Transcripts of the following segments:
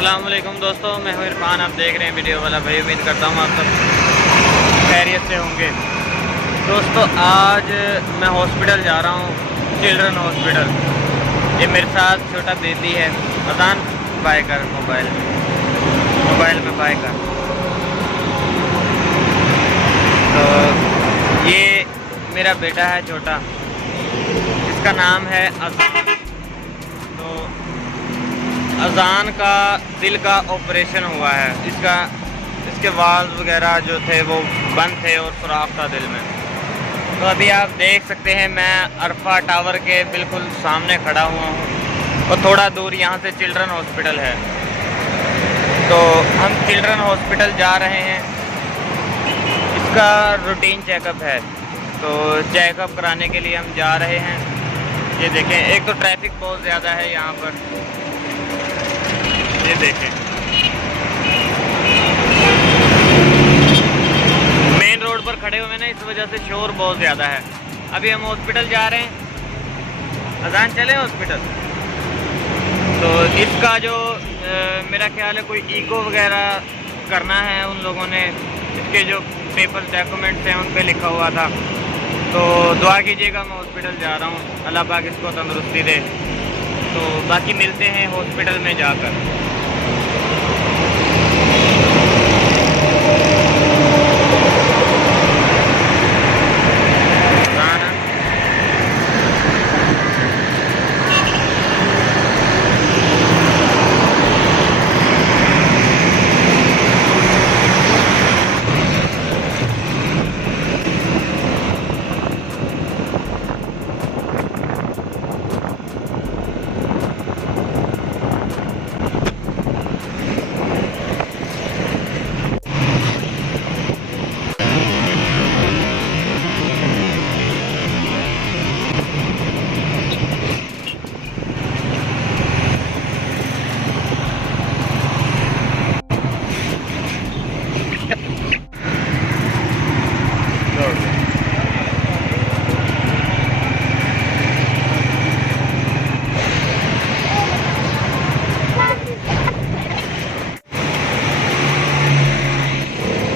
अस्सलाम वालेकुम दोस्तों, मैं हूं इरफान। आप देख रहे हैं वीडियो वाला भाई। उम्मीद करता हूं आप सब खैरियत से होंगे। दोस्तों आज मैं हॉस्पिटल जा रहा हूं, चिल्ड्रन हॉस्पिटल। ये मेरे साथ छोटा बेबी है। अजान बाय कर, मोबाइल में बाय कर। तो ये मेरा बेटा है छोटा, इसका नाम है अजान। तो अजान का दिल का ऑपरेशन हुआ है। इसके वाल्व वगैरह जो थे वो बंद थे और सुराख था दिल में। तो अभी आप देख सकते हैं मैं अरफा टावर के बिल्कुल सामने खड़ा हुआ हूँ और थोड़ा दूर यहाँ से चिल्ड्रन हॉस्पिटल है। तो हम चिल्ड्रन हॉस्पिटल जा रहे हैं। इसका रूटीन चेकअप है, तो चेकअप कराने के लिए हम जा रहे हैं। ये देखें, एक तो ट्रैफिक बहुत ज़्यादा है यहाँ पर, ये देखें। मेन रोड पर खड़े हुए ना, इस वजह से शोर बहुत ज़्यादा है। अभी हम हॉस्पिटल जा रहे हैं। अजान चले हॉस्पिटल। तो इसका जो मेरा ख्याल है कोई ईको वगैरह करना है उन लोगों ने। इसके जो पेपर डॉक्यूमेंट्स हैं उन पे लिखा हुआ था। तो दुआ कीजिएगा, मैं हॉस्पिटल जा रहा हूँ। अल्लाह पाक इसको तंदुरुस्ती दे। तो बाकी मिलते हैं हॉस्पिटल में जाकर।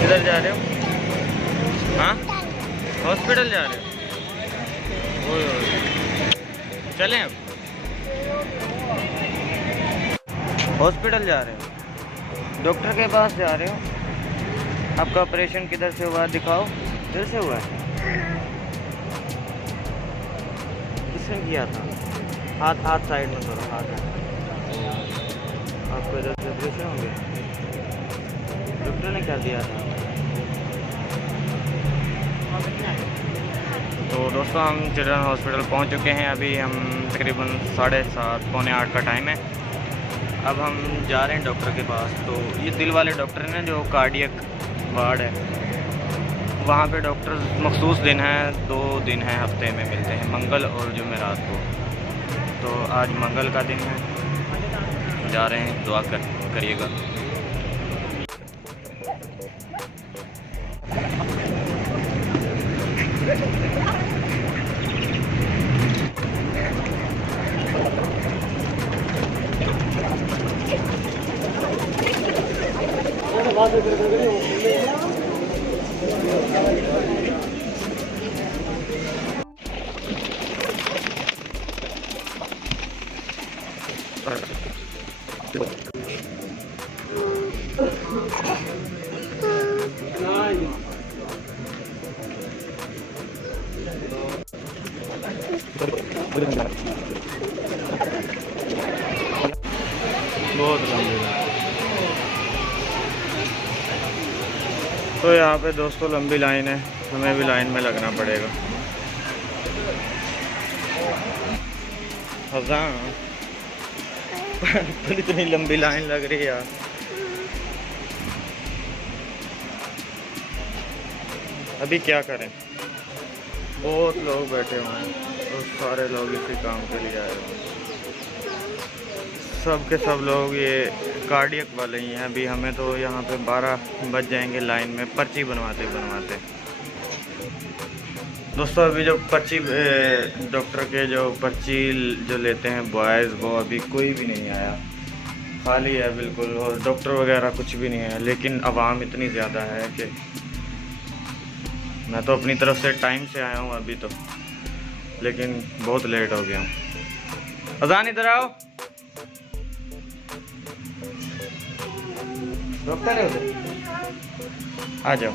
किधर जा रहे हो? हाँ, हॉस्पिटल जा रहे हो? चलें अब हॉस्पिटल जा रहे हो, डॉक्टर के पास जा रहे हो। आपका ऑपरेशन किधर से हुआ दिखाओ। किधर से हुआ है? किसने किया था? हाथ साइड में करो, हाथ। आपको इधर से ऑपरेशन हो गया? डॉक्टर ने क्या दिया था? तो दोस्तों हम चिल्ड्रन हॉस्पिटल पहुंच चुके हैं। अभी हम तकरीबन 7:30 पौने 8 का टाइम है। अब हम जा रहे हैं डॉक्टर के पास। तो ये दिल वाले डॉक्टर हैं ना, जो कार्डियक वार्ड है, वहाँ पे डॉक्टर मखसूस दिन है, 2 दिन हैं हफ्ते में मिलते हैं, मंगल और जुमेरात को। तो आज मंगल का दिन है, जा रहे हैं। दुआ करिएगा। बहुत लंबी। तो यहाँ पे दोस्तों लंबी लाइन है, हमें भी लाइन में लगना पड़ेगा। अजान तो इतनी लंबी लाइन लग रही है यार। अभी क्या करें, बहुत लोग बैठे हुए हैं, बहुत सारे लोग इसी काम के लिए आए हुए हैं। सब के सब लोग ये कार्डियक वाले ही हैं। अभी हमें तो यहाँ पे 12 बज जाएंगे लाइन में पर्ची बनवाते बनवाते। दोस्तों अभी जो पर्ची डॉक्टर के जो पर्ची जो लेते हैं बॉयज़, वो अभी कोई भी नहीं आया। खाली है बिल्कुल, और डॉक्टर वगैरह कुछ भी नहीं है, लेकिन आवाम इतनी ज़्यादा है कि मैं तो अपनी तरफ से टाइम से आया हूँ अभी तो, लेकिन बहुत लेट हो गया हूँ। अजान इधर आओ, डॉक्टर है उधर, आ जाओ।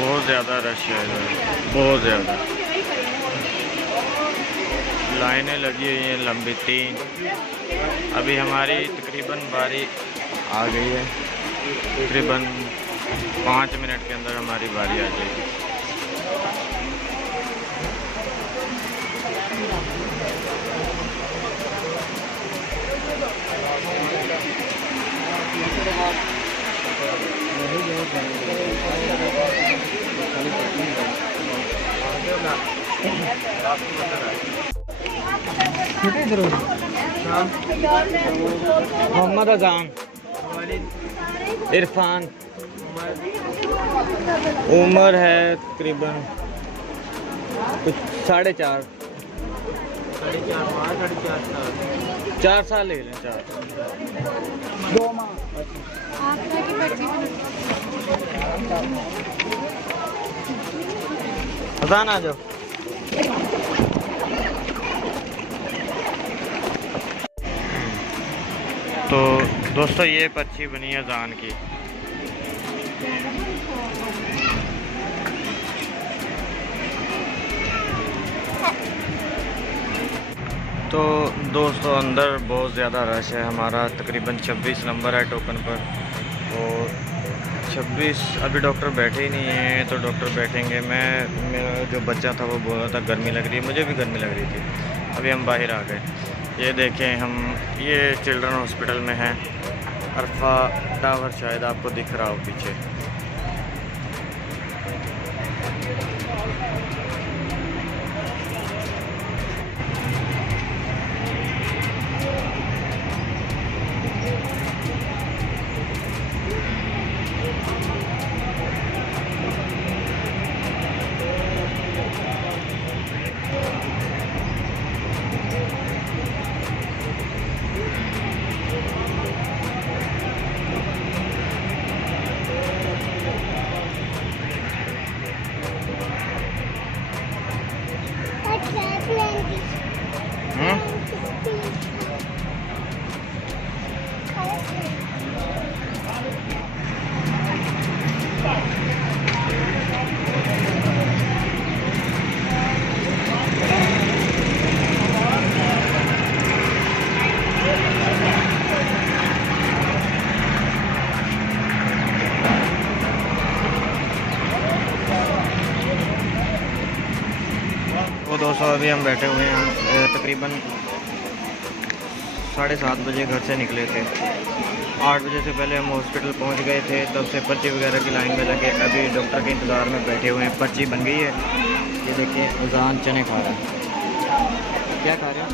बहुत ज़्यादा रश है इधर, बहुत ज़्यादा लाइनें लगी हुई हैं लंबी 3। अभी हमारी तकरीबन बारी आ गई है, तकरीबन 5 मिनट के अंदर हमारी बारी आ जाएगी। मोहम्मद अजान, इरफान, उम्र है तकरीबन कुछ 4.5 4 साल ले लें, 4 अजान आ जाओ। तो दोस्तों ये पर्ची बनी है अजान की। तो दोस्तों अंदर बहुत ज़्यादा रश है, हमारा तकरीबन 26 नंबर है टोकन पर, और 26 अभी डॉक्टर बैठे ही नहीं है, तो डॉक्टर बैठेंगे। मेरा जो बच्चा था वो बोल रहा था गर्मी लग रही है, मुझे भी गर्मी लग रही थी। अभी हम बाहर आ गए। ये देखें, हम ये चिल्ड्रन हॉस्पिटल में हैं, अरफा टावर शायद आपको दिख रहा हो पीछे। तो दोस्तों अभी हम बैठे हुए हैं, तकरीबन 7:30 बजे घर से निकले थे। 8 बजे से पहले हम हॉस्पिटल पहुंच गए थे, तब से पर्ची वगैरह की लाइन में लगे। अभी डॉक्टर के इंतज़ार में बैठे हुए हैं। पर्ची बन गई है, ये देखिए। अजान चने खा रहा है। क्या खा रहे हो?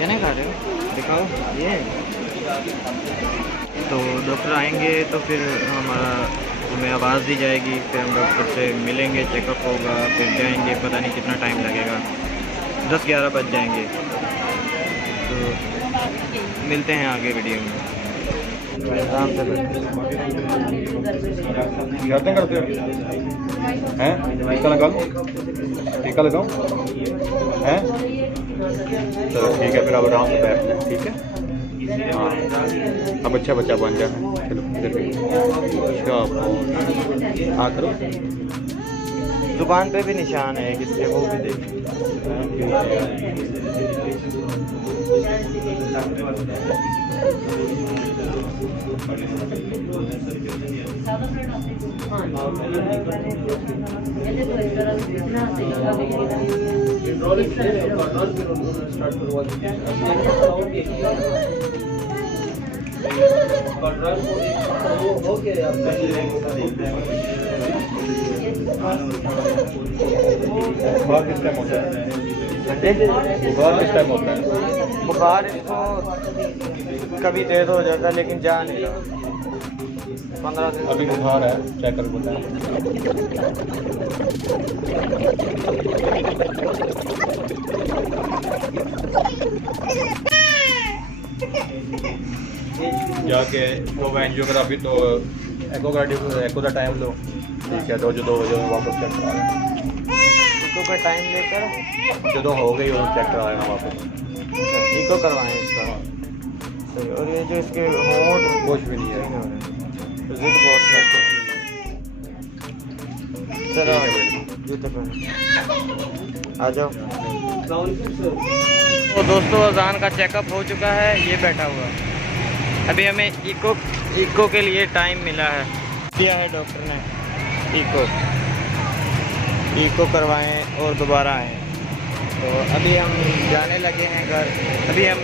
चने खा रहे हो? दिखाओ ये। तो डॉक्टर आएंगे तो फिर हमें आवाज़ दी जाएगी, फिर हम डॉक्टर से मिलेंगे, चेकअप होगा, फिर जाएंगे। पता नहीं कितना टाइम लगेगा, 10-11 बज जाएंगे। तो मिलते हैं आगे वीडियो में। आराम से करते हैं, टीका लगाओ, टीका लगाओ हैं। चलो ठीक है, फिर अब आराम से बैठ लें, ठीक है। हाँ, अब अच्छा बच्चा बन जाए। चलो इधर भी अच्छा हाँ करो। जुबान पे भी निशान है किसके, वो भी देखिए। बुखार किस टाइम होता है? बुखार किस टाइम होता है? बुखार इसको कभी तेज हो जाता है लेकिन जा नहीं रहा। 15 दिन अभी बुखार है, चेक कर बताएं। जाके तो एंजियोग्राफी तो एको का टाइम लो, ठीक है, 2 बजे में वापस चेक करा लेना। इको का टाइम लेकर जो हो गई वो चेक करा लेना वापस। इको करवाएं इसका। सही। और ये जो इसके होंठ कुछ भी नहीं है। जिद बहुत है। चलो जूते पहन आ जाओ। तो दोस्तों अजान का चेकअप हो चुका है, ये बैठा हुआ। अभी हमें इको के लिए टाइम मिला है, दिया है डॉक्टर ने। इको करवाएं और दोबारा आएँ। तो अभी हम जाने लगे हैं घर। अभी हम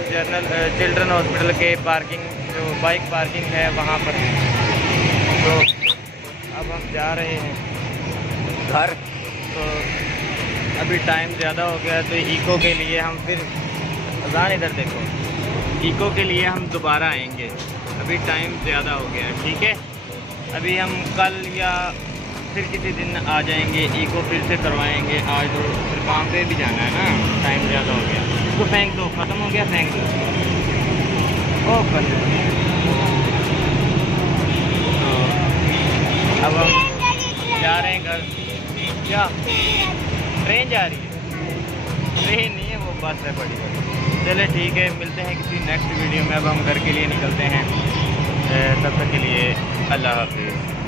चिल्ड्रन हॉस्पिटल के पार्किंग, जो बाइक पार्किंग है वहाँ पर हैं। तो अब हम जा रहे हैं घर। तो अभी टाइम ज़्यादा हो गया, तो इको के लिए हम फिर अजान इधर देखो, इको के लिए हम दोबारा आएंगे। अभी टाइम ज़्यादा हो गया है, ठीक है। अभी हम कल या फिर किसी दिन आ जाएंगे, इको फिर से करवाएंगे। आज तो फिर काम पे भी जाना है ना, टाइम ज़्यादा हो गया। इसको फेंक दो, ख़त्म हो गया, फेंक दो। ओ कर अब हम जा रहे हैं घर। क्या ट्रेन जा रही है? ट्रेन नहीं है, वो बस है बड़ी। चले ठीक है, मिलते हैं किसी नेक्स्ट वीडियो में। अब हम घर के लिए निकलते हैं। तब तक के लिए अल्लाह हाफिज़।